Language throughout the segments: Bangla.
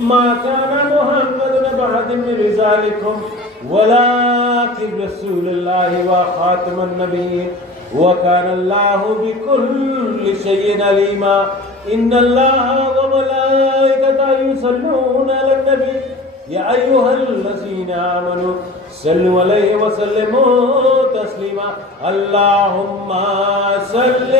ما كان محمد بعد من رجالكم ولكن رسول الله وخاتم النبيين. وكان الله بكل شيء عليما. إن الله وملائكته يصلون على النبي. يا أيها الذين آمنوا صلوا عليه وسلموا تسليما. اللهم صل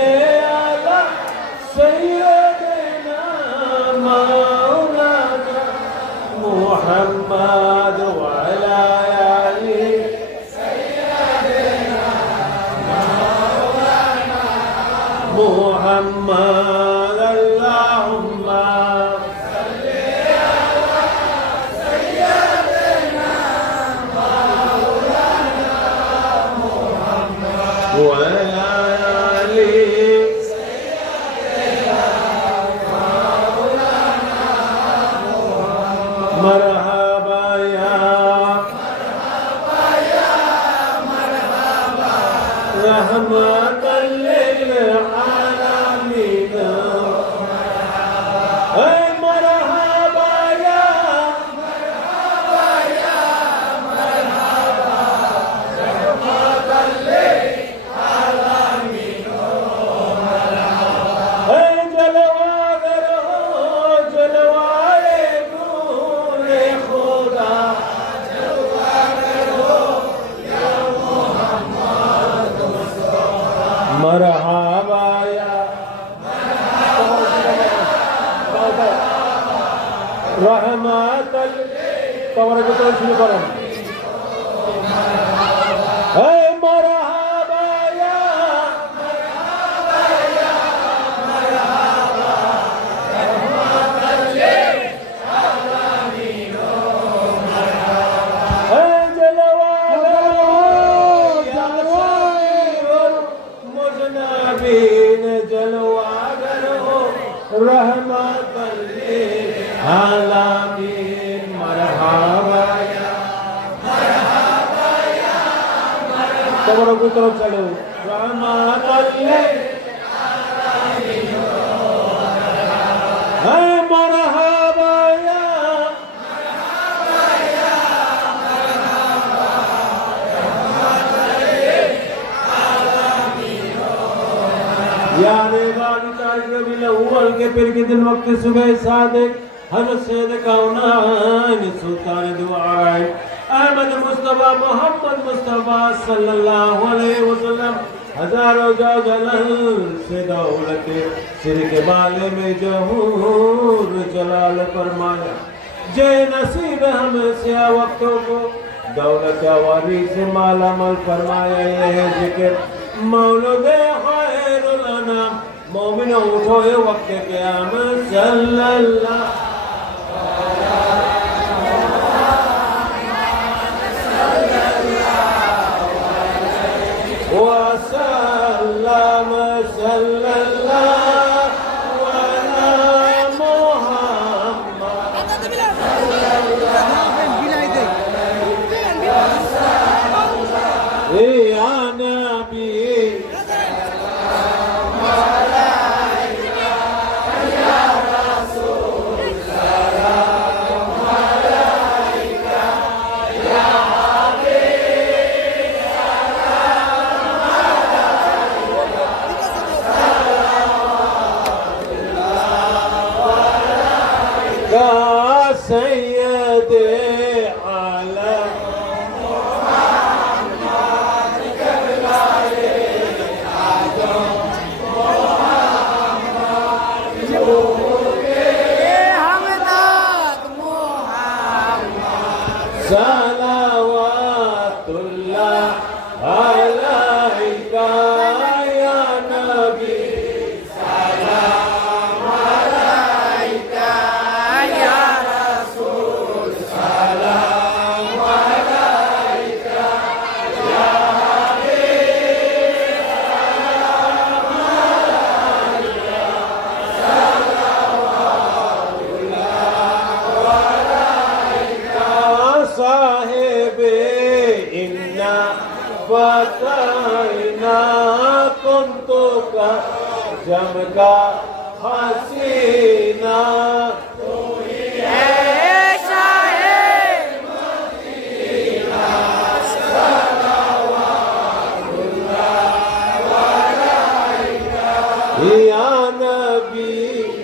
หัว রহমাতাল কবরের ভিতরে শুরু করেন। हो रहमतल लिल आलामीन मरहबा या কবরের ভিতরে চলো রহমাতাল লিল হ্যাঁ মারহাবা ইয়া यार बानी तारीख रबील अव्वल के फिर के दिन वक्त सुबह सादिक حضرت سید کونان سلطان دعائے۔ احمد مصطفیٰ، محمد مصطفیٰ صلی اللہ علیہ وسلم۔ ہزار و جا جلل سے دولت، سر کے بالے میں جہور جلال فرمایا۔ جے نصیب ہم سیا وقتوں کو، دولت آواری سے مال عمل فرمایا۔ یہ ہے ذکر۔ مولد خیر الانام مومن اٹھوئے وقت قیام صلی اللہ علیہ وسلم पताइना कुंतो का जमका हसीना तू ही है Ya Nabi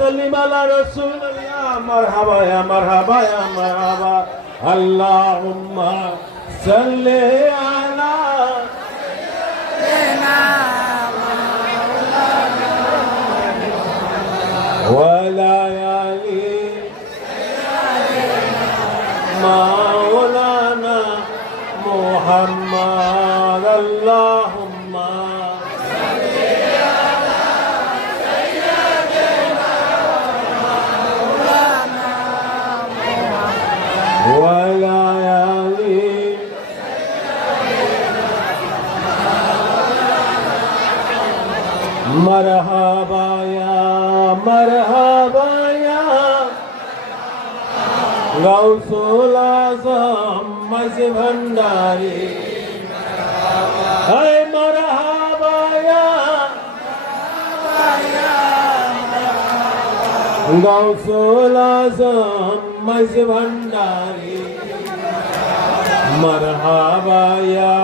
সাল্লিম আলা রাসূলিল্লাহ মারহাবা ইয়া মারহাবা ইয়া মারহাবা আল্লাহুম্মা সাল্লি আলা مرحبا یا مرحبا یا غوث العظم مرز بھنڈاری اے مرحبا یا غوث العظم مزی بھنڈاری مرحبا یا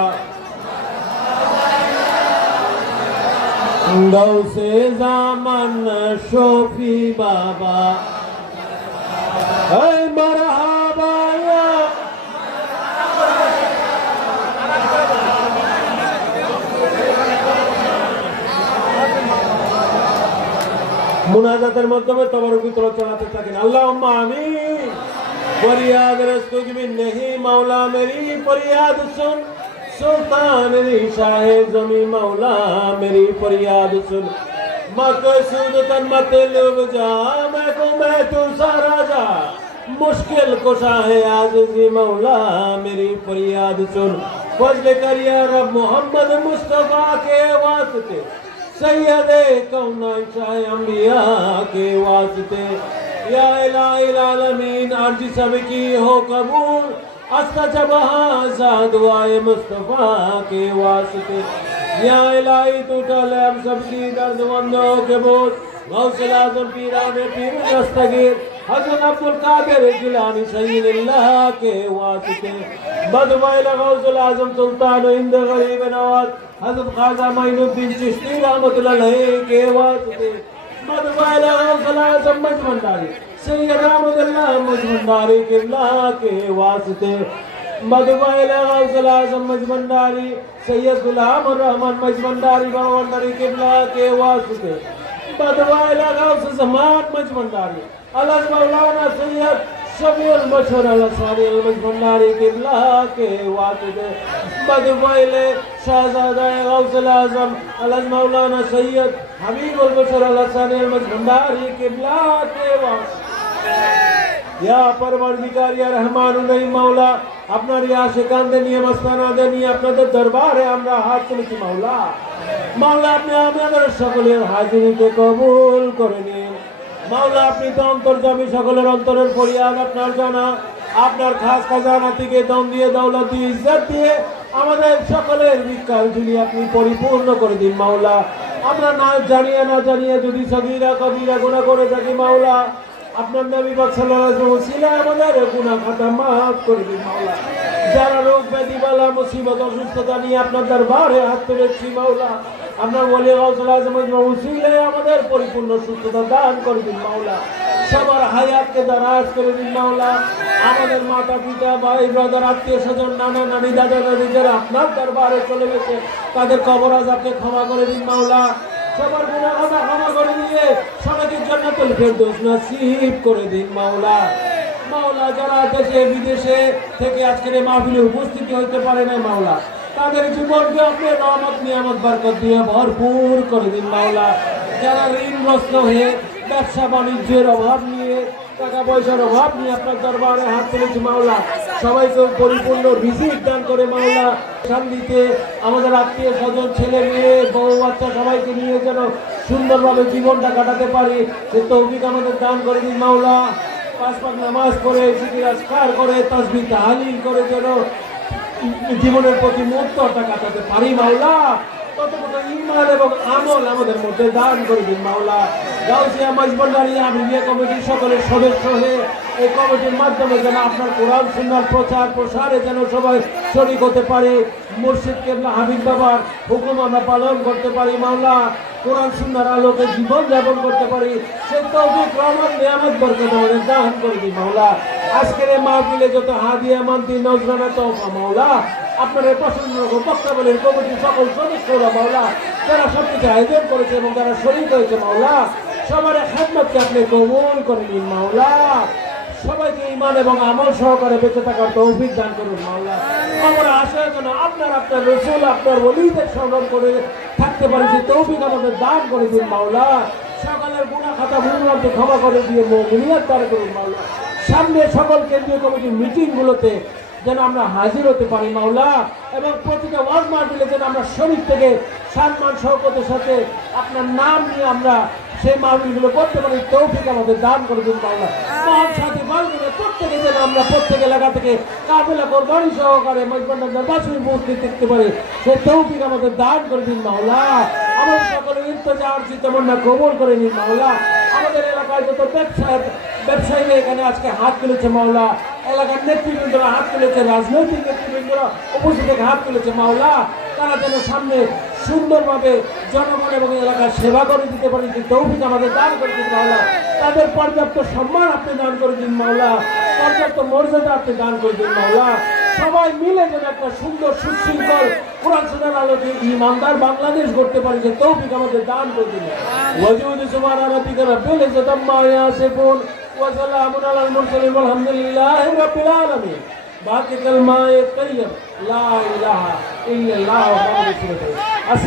গৌসে জামান শফি বাবা। এই মারহাবায়া মুনাজাতের মাধ্যমে তবরকি তোলা চালাতে থাকেন। আল্লাহ আমি পরিয়াদ রস্তু নেহি মাওলা মেরি পরিয়াদ সুন سلطان علی شاہ زمین مولا، میری فریاد سن۔ میں کوئی سود تن مت لب جا، میں کو میں تو سارا جا۔ مشکل کو شاہ عزیزی مولا، میری فریاد سن۔ فضل کریا رب محمد مصطفیٰ کے واسطے۔ سید کون شاہ انبیاء کے واسطے۔ یا الہ العالمین عرض سب کی ہو قبول۔ हो कबूल अस्ता दुआए मुस्तफा के वास्ते या इलाही तू टल हम सबकी दर्दमंदों के बोझ गौसल आजम पीराने पीर दस्तगीर हजरत अब्दुल कादिर जिलानी सय्यदुल्लाह के वास्ते बदवाइल गौसल आजम सुल्तान हिंद गरीब नवाज हजरत खाजा माइनुद्दीन चिश्ती रहमतुल्लाह अलैह के वास्ते मदवाइल गौसल आजम मजमंदारी سیدہ مدلہ مجمن داری قبلہ کے واسطے مدبہ الہ سلاسم مجمن داری سید غلام الرحمن مجمن داری بنوان داری قبلہ کے واسطے مدبہ الہ سزمان مجمن داری اللہ مولانا سید شبیر المشہر الاسانی المجمن داری قبلہ کے واسطے مدبہ الہ شہزادہ غوث العظم اللہ مولانا سید حبیب المشہر الاسانی المجمن داری قبلہ کے واسطے ইয়া পরবর্তীকার ইয়া রহমান রহিম, মাওলা। আপনার ইয়া সেকান্দে নিয়ে মস্তানাদে নিয়ে, আপনাদের দরবারে আমরা হাত তুলেছি, মাওলা। মাওলা, আপনি আমাদের সকলের হাজিরিতে কবুল করে নিন। মাওলা, আপনি তো অন্তর্জামী সকলের অন্তরের ফরিয়াদ আপনার জানা। আপনার খাস খাজানা থেকে দম দিয়ে, দৌলত দিয়ে ইজ্জত দিয়ে আমাদের সকলের ভিক্ষার ঝুলি আপনি পরিপূর্ণ করে দিন, মাওলা। আমরা না জানিয়ে না জানিয়ে যদি সগিরা, কবিরা গুণা করে থাকি, মাওলা আপনার নবী সাল্লাল্লাহু আমাদের গুনাহ খাতা maaf করে মাওলা। যারা রোগ ব্যাধি, বালা, মুসিবত, অসুস্থতা নিয়ে আপনার দরবারে হাত তুলেছি, মাওলা। আপনার ওলি গাউসুল আজম উসিলে আমাদের পরিপূর্ণ সুস্থতা দান করে দিন, মাওলা। সবার হায়াতকে দারাজ করে দিন, মাওলা। আমাদের মাতা পিতা, ভাই ব্রাদার আত্মীয় স্বজন, নানা নানি, দাদা, দাদি যারা আপনার দরবারে চলে গেছে, তাদের কবর আজাবকে ক্ষমা করে দিন, মাওলা। সবার গুনাহ খাতা ক্ষমা করে দিয়ে সবাইকে জান্নাতুল ফেরদৌস নসিব করে দিন মাওলা। মাওলা যারা দেশে, বিদেশে থেকে আজকের এই মাহফিলে উপস্থিতি হইতে পারে না মাওলা, তাদের জীবনকে আপনি রহমত, নিয়ামত, বরকত দিয়ে ভরপুর করে দিন মাওলা। যারা ঋণগ্রস্ত হয়ে ব্যবসা বাণিজ্যের অভাব নিয়ে টাকা পয়সার অভাব নিয়ে আপনার দরবারে হাত তুলেছি মাওলা। সবাইকে পরিপূর্ণ রিজিক দান করে মাওলা। শান্তিতে আমাদের আত্মীয় স্বজন, ছেলে মেয়ে, বউ, বাচ্চা সবাইকে নিয়ে যেন সুন্দরভাবে জীবনটা কাটাতে পারি। সে তৌফিক আমাদের দান করে দিন মাওলা। পাঁচ পাঁচ নামাজ পড়ে, সিকির আসকার করে তাসবি তাহালিল করে যেন জীবনের প্রতি মুহূর্তটা কাটাতে পারি মাওলা। মধ্যে দান দিন, মাওলা। এই মাধ্যমে যেন আপনার সুন্নার প্রচার, প্রসারে যেন সবাই হতে পারে, মুর্শিদ পালন করতে পারি, মাওলা। কোরআন সুন্দর আলোকে জীবন যাপন করতে পারি, সে আমাদের দান করে দিন, মাওলা। আজকের এই মাহফিলে যত হাদিয়া, মান্তি, নজরানা তৌফা মাওলা আপনার এই পছন্দ বক্তব্যের কমিটির সকল সদস্যরা মাওলা, যারা সবকিছু আয়োজন করেছে এবং যারা শরীর হয়েছে মাওলা, সবার খেদমতকে আপনি কবুল করে নিন মাওলা। সবাইকে ইমান এবং আমল সহকারে বেঁচে থাকার তৌফিক দান করুন মাওলা। আমরা আশার জন্য আপনার আপনার রসুল, আপনার ওলিদের সংগ্রাম করে থাকতে পারি যে তৌফিক আমাদের দান করে দিন মাওলা। সকালের গুণা খাতা ভুলকে ক্ষমা করে দিয়ে মুনিয়াত দান করুন মাওলা। সামনে সকল কেন্দ্রীয় কমিটির মিটিংগুলোতে যেন আমরা হাজির হতে পারি, মাওলা। এবং প্রতিটা ওয়ার্ড মাহফিলে যেন আমরা শরীর থেকে সম্মান শৌকতের সাথে আপনার নাম নিয়ে আমরা সেই মাহফিলগুলো করতে পারি, তৌফিক আমাদের দান করে দিন, মাওলা। মহান সাথী বলগুলো প্রত্যেকে যেন আমরা প্রত্যেক এলাকা থেকে কাফেলা কোরবানি সহকারে মজবান্ডার বাসুর মূর্তি দেখতে পারি, সেই তৌফিক আমাদের দান করে দিন, মাওলা। আমাদের সকলের ইন্তজার চিন্তামন্না কবল করে নিন, মাওলা। আমাদের এলাকায় যত ব্যবসা ব্যবসায়ীরা এখানে আজকে হাত তুলেছে মাওলা। এলাকার নেতৃবৃন্দরা হাত তুলেছে, রাজনৈতিক নেতৃবৃন্দরা উপস্থিত থেকে হাত তুলেছে মাওলা। তারা যেন সামনে সুন্দরভাবে জনগণ এবং এলাকার সেবা করে দিতে পারে, যে তৌফিক আমাদের দান করে দিন মাওলা। তাদের পর্যাপ্ত সম্মান আপনি দান করে দিন মাওলা। পর্যাপ্ত মর্যাদা আপনি দান করে দিন মাওলা। সবাই মিলে যেন একটা সুন্দর সুশৃঙ্খল কোরআন সুন্দর আলোকে ইমানদার বাংলাদেশ করতে পারে, যে তৌফিক আমাদের দান করে দিন ওয়াজিউদ সুবহান রাব্বিকা রাব্বিল ইজ্জাতি আম্মা ইয়াসিফুন, ওয়া সালামুন আলাল মুরসালিন আলহামদুলিল্লাহি রাব্বিল আলামিন। মুহাম্মাদুর রাসূলুল্লাহ।